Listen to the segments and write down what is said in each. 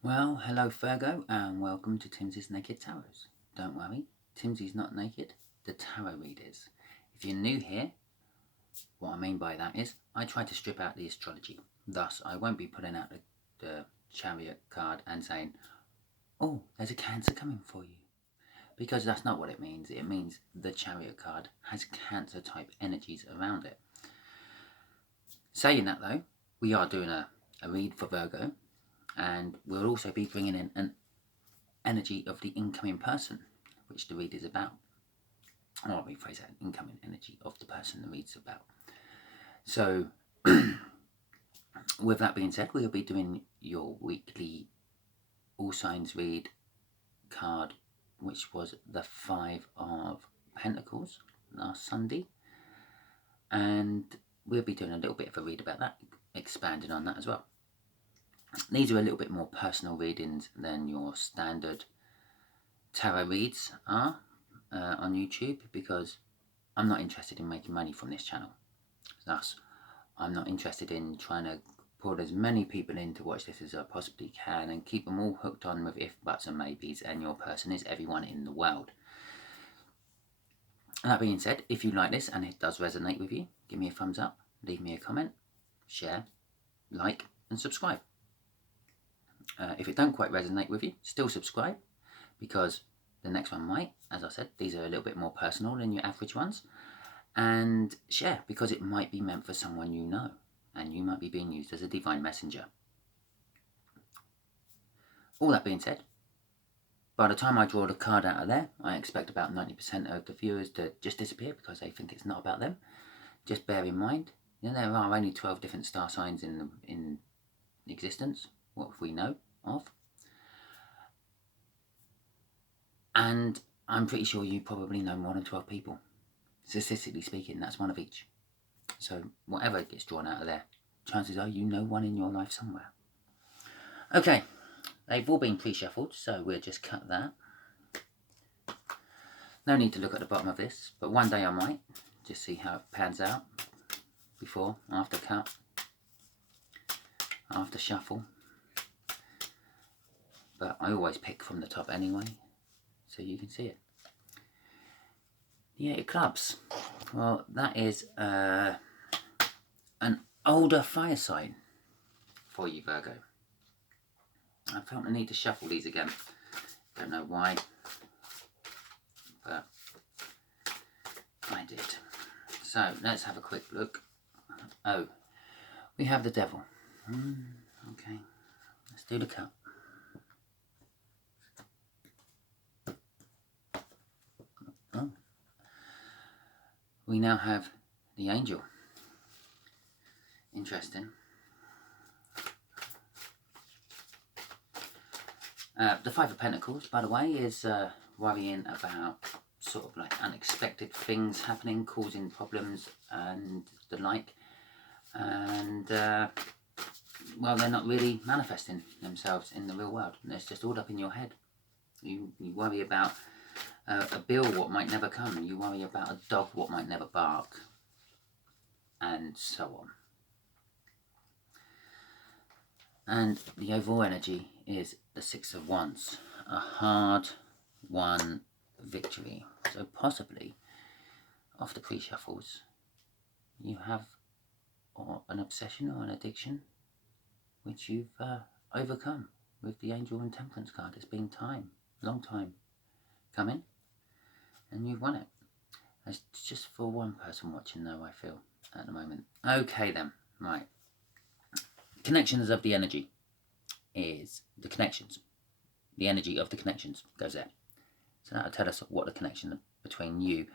Well, hello Virgo and welcome to Timsy's Naked Tarot. Don't worry, Timsy's not naked, the tarot read is. If you're new here, what I mean by that is I try to strip out the astrology. Thus, I won't be putting out the chariot card and saying, oh, there's a Cancer coming for you. Because that's not what it means. It means the chariot card has Cancer type energies around it. Saying that though, we are doing a read for Virgo, and we'll also be bringing in an energy of the incoming person, which the read is about. Or I'll rephrase that, incoming energy of the person the read's about. So, with that being said, we'll be doing your weekly all signs read card, which was the Five of Pentacles last Sunday. And we'll be doing a little bit of a read about that, expanding on that as well. These are a little bit more personal readings than your standard tarot reads are on YouTube, because I'm not interested in making money from this channel. Thus, I'm not interested in trying to pull as many people in to watch this as I possibly can and keep them all hooked on with if, buts and maybes, and your person is everyone in the world. And that being said, if you like this and it does resonate with you, give me a thumbs up, leave me a comment, share, like and subscribe. If it don't quite resonate with you, still subscribe, because the next one might. As I said, these are a little bit more personal than your average ones. And share, because it might be meant for someone you know, and you might be being used as a divine messenger. All that being said, by the time I draw the card out of there, I expect about 90% of the viewers to just disappear because they think it's not about them. Just bear in mind, there are only 12 different star signs in existence, what we know of. And I'm pretty sure you probably know more than 12 people. Statistically speaking, that's one of each. So whatever gets drawn out of there, chances are you know one in your life somewhere. Okay, they've all been pre-shuffled, so we'll just cut that. No need to look at the bottom of this, but one day I might just see how it pans out. Before, after cut, after shuffle. But I always pick from the top anyway, so you can see it. The Eight of Clubs. Well, that is an older fire sign for you, Virgo. I felt the need to shuffle these again. Don't know why, but I did. So let's have a quick look. Oh, we have the Devil. Okay, let's do the cut. Oh, we now have the Angel. Interesting. The Five of Pentacles, by the way, is worrying about sort of like unexpected things happening, causing problems and the like. And, well, they're not really manifesting themselves in the real world. It's just all up in your head. You worry about a bill what might never come. You worry about a dog what might never bark. And so on. And the overall energy is the Six of Wands, a hard-won victory. So possibly, after pre-shuffles, you have an obsession or an addiction which you've overcome with the Angel and Temperance card. It's been time, long time coming, and you've won it. It's just for one person watching though, I feel, at the moment. Okay then, right. Connections of the energy is the connections. The energy of the connections goes there. So that'll tell us what the connection between you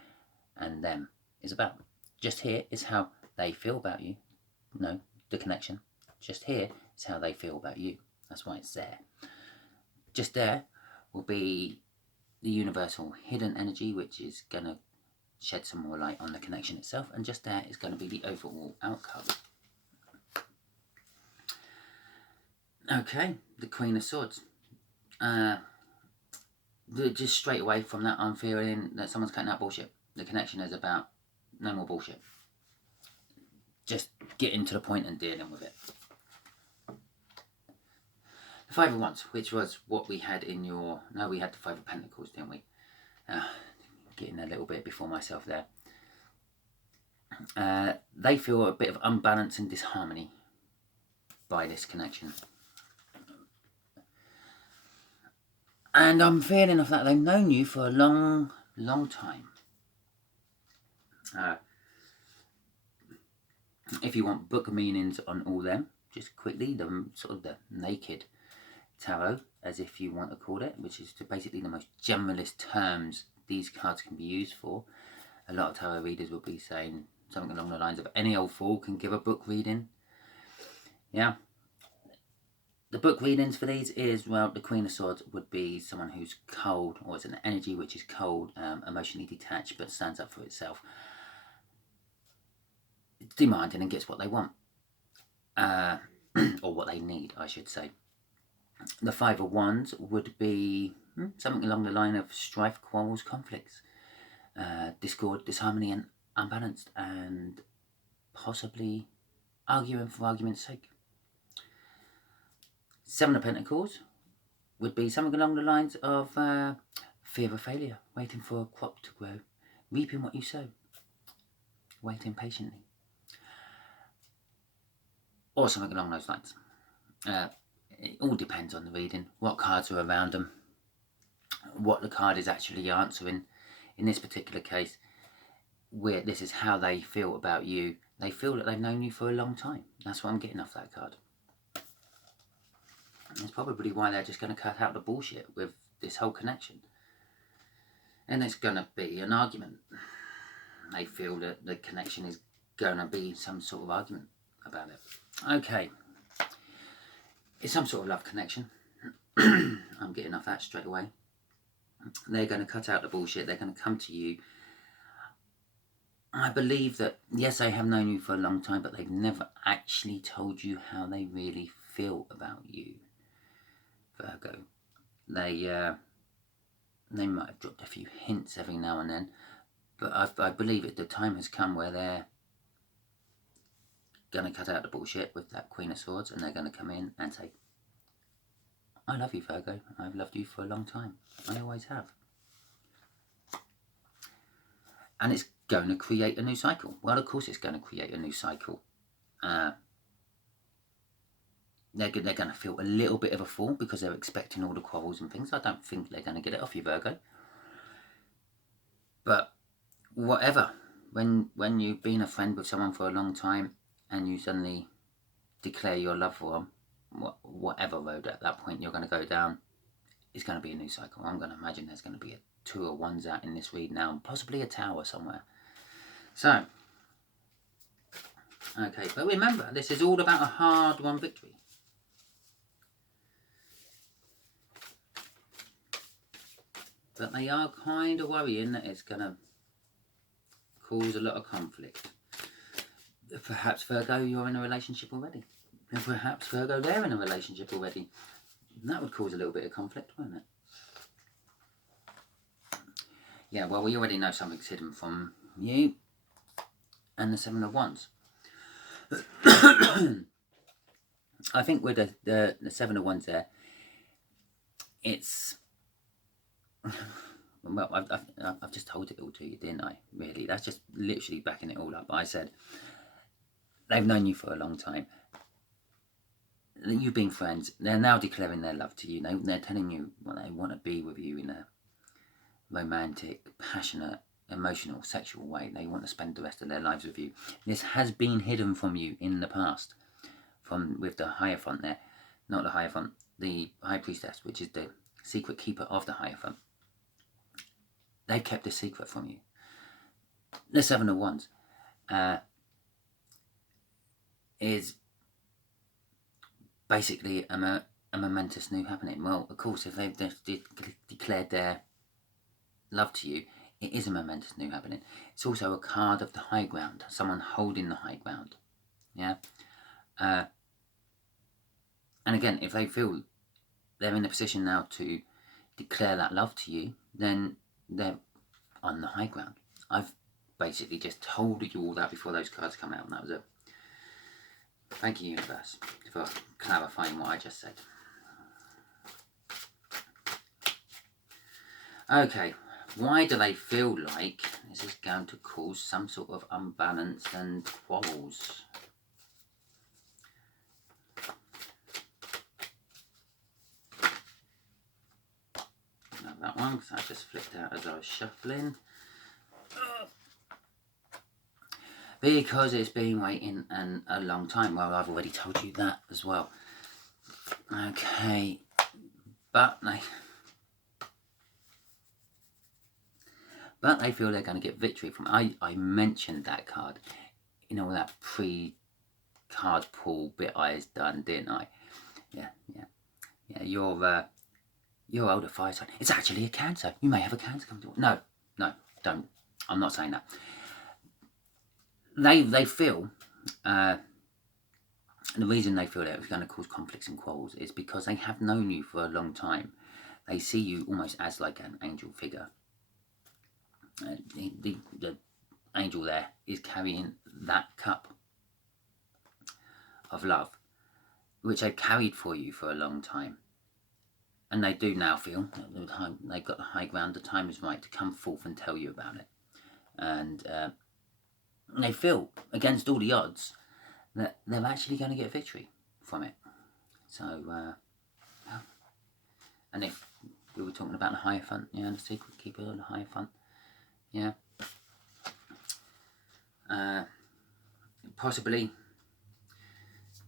and them is about. Just here is how they feel about you. No, the connection. Just here is how they feel about you. That's why it's there. Just there will be the universal hidden energy, which is going to shed some more light on the connection itself. And just there is going to be the overall outcome. Okay, the Queen of Swords. Just straight away from that, I'm feeling that someone's cutting out bullshit. The connection is about no more bullshit. Just getting to the point and dealing with it. The Five of Wands, which was what we had in your... No, we had the Five of Pentacles, didn't we? Getting a little bit before myself there. They feel a bit of unbalance and disharmony by this connection. And I'm feeling of that they've known you for a long, long time. If you want book meanings on all them, just quickly, the sort of the Naked Tarot, as if you want to call it, which is basically the most generalist terms these cards can be used for. A lot of tarot readers will be saying something along the lines of any old fool can give a book reading. Yeah. The book readings for these is, well, the Queen of Swords would be someone who's cold, or it's an energy which is cold, emotionally detached, but stands up for itself. Demanding and gets what they want. Or what they need, I should say. The Five of Wands would be something along the line of strife, quarrels, conflicts, discord, disharmony, and unbalanced, and possibly arguing for argument's sake. Seven of Pentacles would be something along the lines of fear of failure, waiting for a crop to grow, reaping what you sow, waiting patiently, or something along those lines. It all depends on the reading, what cards are around them, what the card is actually answering. In this particular case, where this is how they feel about you, they feel that they've known you for a long time. That's what I'm getting off that card. That's probably why they're just going to cut out the bullshit with this whole connection. And it's going to be an argument. They feel that the connection is going to be some sort of argument about it. Okay. It's some sort of love connection. I'm getting off that straight away. They're going to cut out the bullshit. They're going to come to you. I believe that, yes, they have known you for a long time, but they've never actually told you how they really feel about you, Virgo. They might have dropped a few hints every now and then, but I believe that the time has come where they're going to cut out the bullshit with that Queen of Swords, and they're going to come in and say, I love you, Virgo. I've loved you for a long time. I always have. And it's going to create a new cycle. Well, of course it's going to create a new cycle. They're going to feel a little bit of a fall because they're expecting all the quarrels and things. I don't think they're going to get it off you, Virgo. But whatever, when you've been a friend with someone for a long time and you suddenly declare your love for them, whatever road at that point you're going to go down, is going to be a new cycle. I'm going to imagine there's going to be a Two of Wands out in this read now, and possibly a Tower somewhere. So, okay, but remember, this is all about a hard-won victory. But they are kind of worrying that it's going to cause a lot of conflict. Perhaps, Virgo, you're in a relationship already. And perhaps, Virgo, they're in a relationship already. And that would cause a little bit of conflict, wouldn't it? Yeah, well, we already know something's hidden from you. And the Seven of Wands. I think with the Seven of Wands there, it's... Well, I've just told it all to you, didn't I? Really, that's just literally backing it all up. I said, they've known you for a long time. You've been friends. They're now declaring their love to you. They're telling you they want to be with you in a romantic, passionate, emotional, sexual way. They want to spend the rest of their lives with you. This has been hidden from you in the past, with the Hierophant there. Not the Hierophant, the High Priestess, which is the secret keeper of the Hierophant. They've kept this secret from you. The Seven of Wands is basically a momentous new happening. Well, of course, if they've declared their love to you, it is a momentous new happening. It's also a card of the high ground, someone holding the high ground. Yeah. And again, if they feel they're in a position now to declare that love to you, then they're on the high ground. I've basically just told you all that before those cards come out, and that was it. Thank you, universe, for clarifying what I just said. Okay, why do they feel like this is going to cause some sort of unbalance and quarrels? Not that one, because I just flipped out as I was shuffling. Because it's been waiting a long time. Well, I've already told you that as well. Okay, but they feel they're going to get victory from it. I mentioned that card in all that pre-card pull bit I was done, didn't I? Yeah. Your older fire sign. It's actually a Cancer. You may have a Cancer come to. No, don't. I'm not saying that. They feel. The reason they feel that it's going to cause conflicts and quarrels is because they have known you for a long time. They see you almost as like an angel figure. The angel there is carrying that cup of love, which they've carried for you for a long time. And they do now feel that they've got the high ground. The time is right to come forth and tell you about it. And they feel, against all the odds, that they're actually going to get victory from it. So, and if we were talking about the Hierophant, yeah, the secret keeper of the Hierophant, yeah, possibly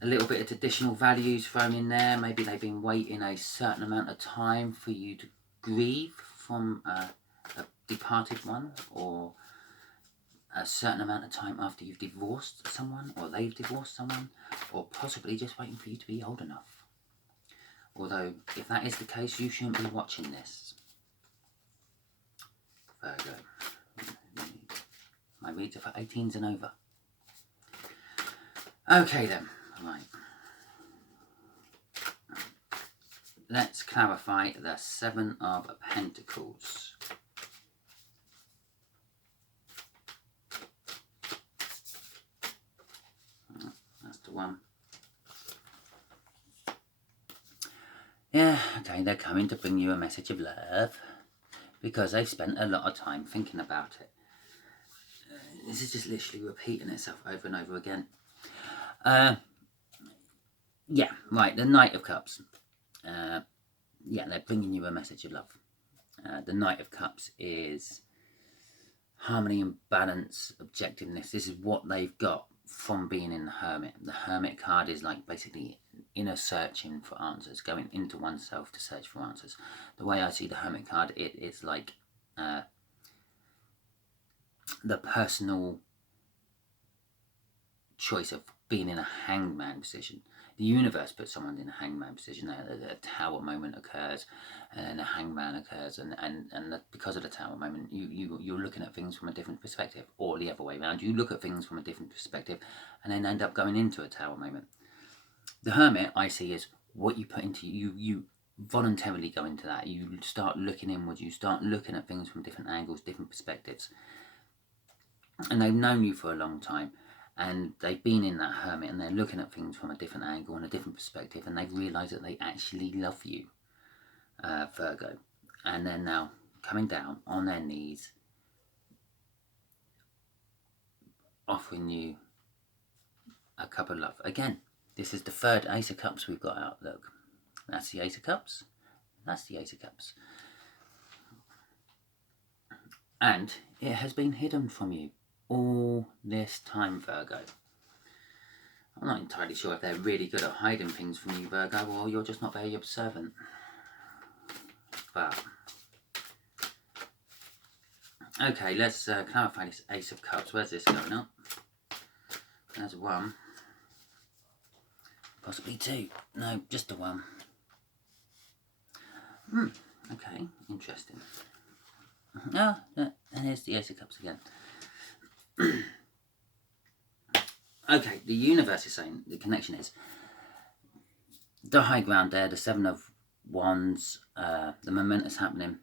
a little bit of additional values thrown in there. Maybe they've been waiting a certain amount of time for you to grieve from a departed one, or a certain amount of time after you've divorced someone, or they've divorced someone, or possibly just waiting for you to be old enough. Although, if that is the case, you shouldn't be watching this, Virgo. My reads are for 18s and over. Okay then, right. Let's clarify the Seven of Pentacles. That's the one. Yeah, okay, they're coming to bring you a message of love because they've spent a lot of time thinking about it. This is just literally repeating itself over and over again. Yeah, right, the Knight of Cups. Yeah, they're bringing you a message of love. The Knight of Cups is harmony and balance, objectiveness. This is what they've got from being in the Hermit. The Hermit card is like basically inner searching for answers, going into oneself to search for answers. The way I see the Hermit card, it's like the personal choice of being in a hangman position. The universe puts someone in a hangman position. A tower moment occurs, and a hangman occurs, and because of the tower moment, you're looking at things from a different perspective, or the other way around. You look at things from a different perspective, and then end up going into a tower moment. The Hermit, I see, is what you put into you. You voluntarily go into that. You start looking inwards. You start looking at things from different angles, different perspectives, and they've known you for a long time. And they've been in that Hermit, and they're looking at things from a different angle and a different perspective, and they've realised that they actually love you, Virgo. And they're now coming down on their knees, offering you a cup of love. Again, this is the third Ace of Cups we've got out. Look, that's the Ace of Cups. That's the Ace of Cups. And it has been hidden from you all this time, Virgo. I'm not entirely sure if they're really good at hiding things from you, Virgo, or you're just not very observant. But okay, let's clarify this Ace of Cups. Where's this going up? There's one. Possibly two. No, just the one. Okay, interesting. No, and here's the Ace of Cups again. Okay, the universe is saying the connection is the high ground there, the Seven of Wands, the momentous happening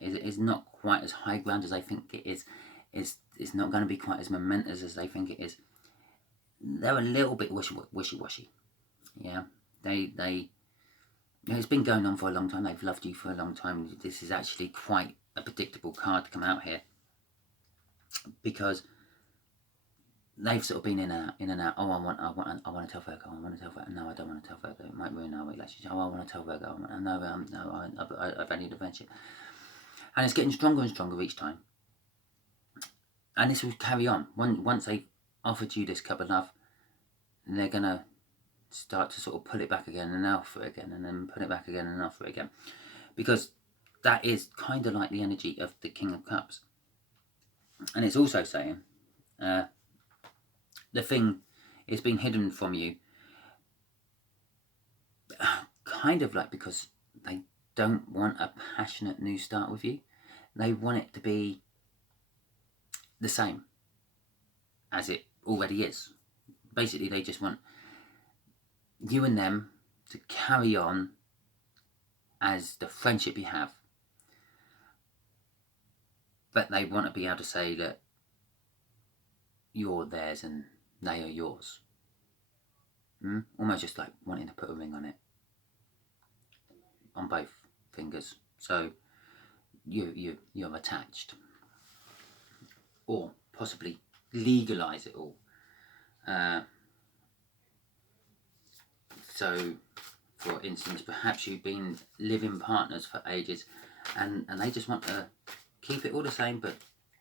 is not quite as high ground as I think it is. It's not going to be quite as momentous as they think it is. They're a little bit wishy-washy. Yeah, they it's been going on for a long time. They've loved you for a long time. This is actually quite a predictable card to come out here, because they've sort of been in and out. Oh, I want to tell Virgo. I want to tell Virgo. No, I don't want to tell Virgo. It might ruin our relationship. Oh, I want to tell Virgo. I've only a friendship, and it's getting stronger and stronger each time. And this will carry on. Once they've offered you this cup of love, they're gonna start to sort of pull it back again and offer it again, and then put it back again and offer it again, because that is kind of like the energy of the King of Cups. And it's also saying the thing is being hidden from you, kind of like because they don't want a passionate new start with you. They want it to be the same as it already is. Basically, they just want you and them to carry on as the friendship you have, but they want to be able to say that you're theirs and they are yours. Almost just like wanting to put a ring on it, on both fingers, so you're attached, or possibly legalize it all. So, for instance, perhaps you've been living partners for ages, and they just want to keep it all the same, but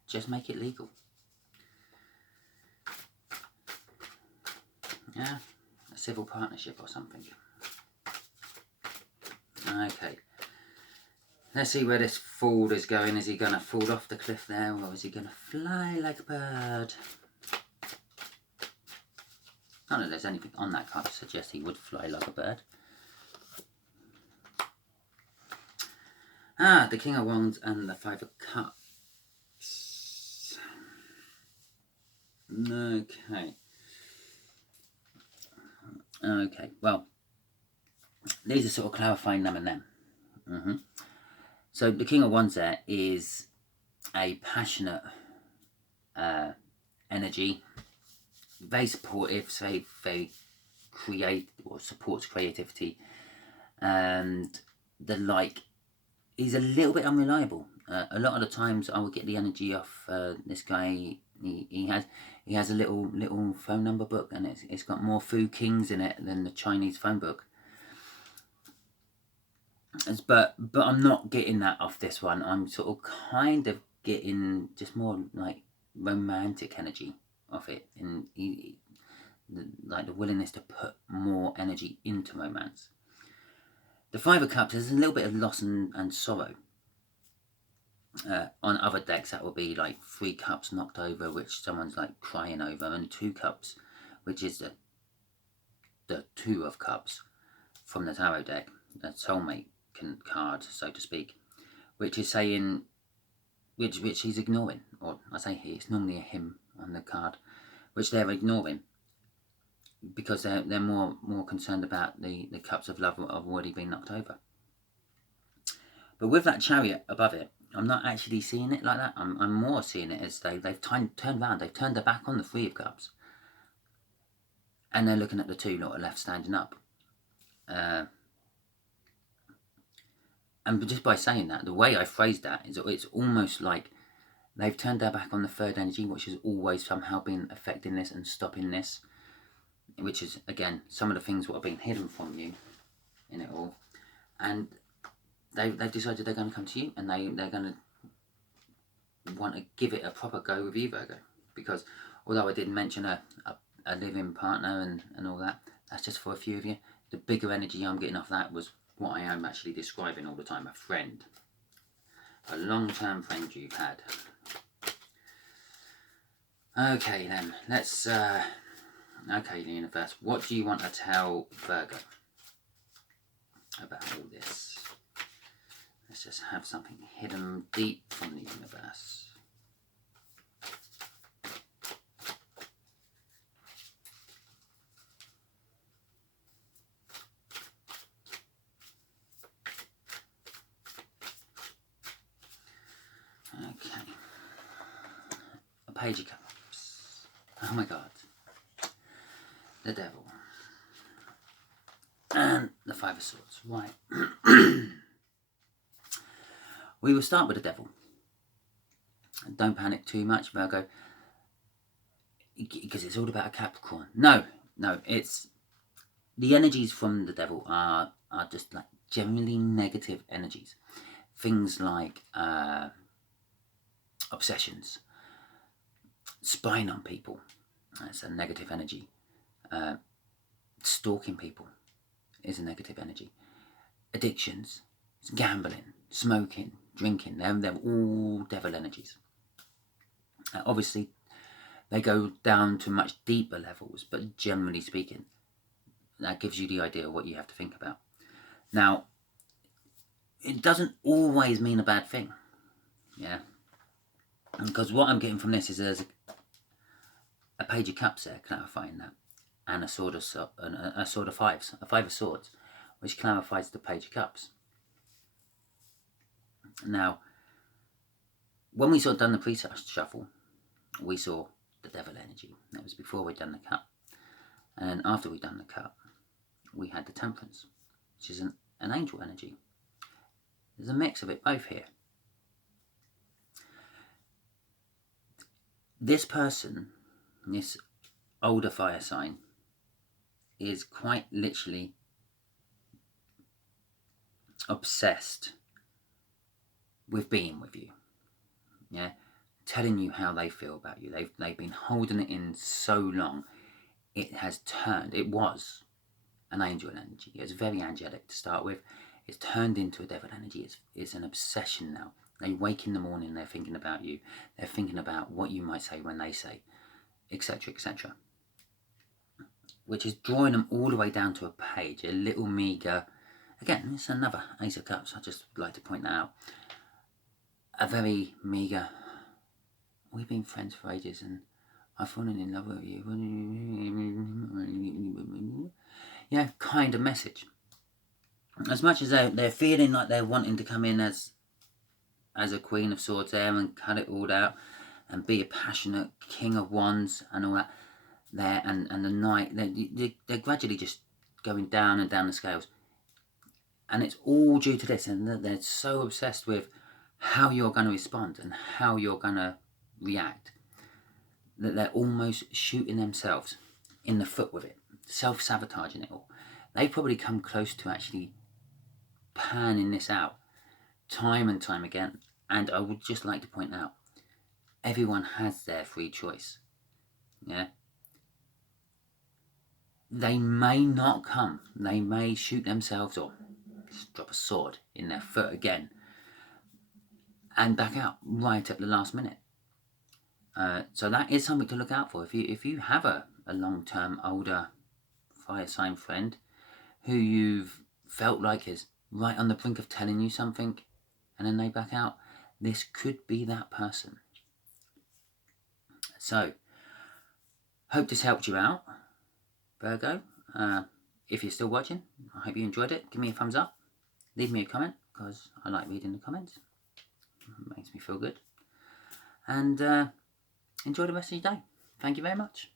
just make it legal. Yeah, a civil partnership or something. Okay, let's see where this fool is going. Is he going to fall off the cliff there, or is he going to fly like a bird? I don't know if there's anything on that card to suggest he would fly like a bird. The King of Wands and the Five of Cups. Okay, well, these are sort of clarifying them and them. So the King of Wands there is a passionate energy, very supportive, very creative, or supports creativity, and the like. He's a little bit unreliable. A lot of the times I will get the energy off this guy. He has a little phone number book, and it's got more Fu Kings in it than the Chinese phone book. But I'm not getting that off this one. I'm sort of kind of getting just more like romantic energy off it, and like the willingness to put more energy into romance. The Five of Cups is a little bit of loss and sorrow. On other decks, that would be like 3 cups knocked over, which someone's like crying over, and 2 cups, which is the Two of Cups from the tarot deck, the soulmate card, so to speak, which is saying, which he's ignoring, or I say he, it's normally a him on the card, which they're ignoring, because they're more concerned about the cups of love that have already been knocked over. But with that Chariot above it, I'm not actually seeing it like that. I'm more seeing it as they've turned around, they've turned their back on the Three of Cups, and they're looking at the 2 that are left standing up. And just by saying that, the way I phrased that is, it's almost like they've turned their back on the third energy, which has always somehow been affecting this and stopping this, which is, again, some of the things that have been hidden from you in it all. And they've decided they're going to come to you, and they're going to want to give it a proper go with you, Virgo. Because although I did mention a living partner and all that, that's just for a few of you. The bigger energy I'm getting off that was what I am actually describing all the time, a friend. A long-term friend you've had. Okay then, let's... okay, the universe, what do you want to tell Virgo about all this? Let's just have something hidden deep from the universe. Okay. A Page of Cups. Oh my God. The Devil. And the Five of Swords. Right. We will start with the Devil. Don't panic too much, Virgo, because it's all about a Capricorn. No, it's the energies from the Devil are just like generally negative energies. Things like obsessions, spying on people, that's a negative energy. Stalking people is a negative energy. Addictions, gambling, smoking, drinking, they're all devil energies. Obviously, they go down to much deeper levels, but generally speaking, that gives you the idea of what you have to think about. Now, it doesn't always mean a bad thing, yeah? Because what I'm getting from this is there's a Page of Cups there clarifying that, and a Sword of Fives, a Five of Swords, which clarifies the Page of Cups. Now, when we done the pre-shuffle, we saw the Devil energy. That was before we'd done the cup. And after we'd done the cup, we had the Temperance, which is an angel energy. There's a mix of it both here. This person, this older fire sign, is quite literally obsessed with being with you. Yeah, telling you how they feel about you. They've been holding it in so long. It has turned. It was an angel energy. It was very angelic to start with. It's turned into a devil energy. It's an obsession now. They wake in the morning, they're thinking about you. They're thinking about what you might say when they say, etc., etc. Which is drawing them all the way down to a page, a little meagre. Again, it's another Ace of Cups. I just like to point that out. A very meagre, we've been friends for ages and I've fallen in love with you. Yeah, kind of message. As much as they're feeling like they're wanting to come in as a Queen of Swords there and cut it all out and be a passionate King of Wands and all that there, and the Knight, they're gradually just going down and down the scales. And it's all due to this, and they're so obsessed with how you're going to respond and how you're going to react that they're almost shooting themselves in the foot with it, self-sabotaging it all. They've probably come close to actually panning this out time and time again. And I would just like to point out, everyone has their free choice. Yeah. They may not come. They may shoot themselves or just drop a sword in their foot again and back out right at the last minute. So that is something to look out for. If you have a long-term older fire sign friend who you've felt like is right on the brink of telling you something and then they back out, this could be that person. So, hope this helped you out, Virgo. If you're still watching, I hope you enjoyed it. Give me a thumbs up. Leave me a comment, because I like reading the comments. It makes me feel good. And enjoy the rest of your day. Thank you very much.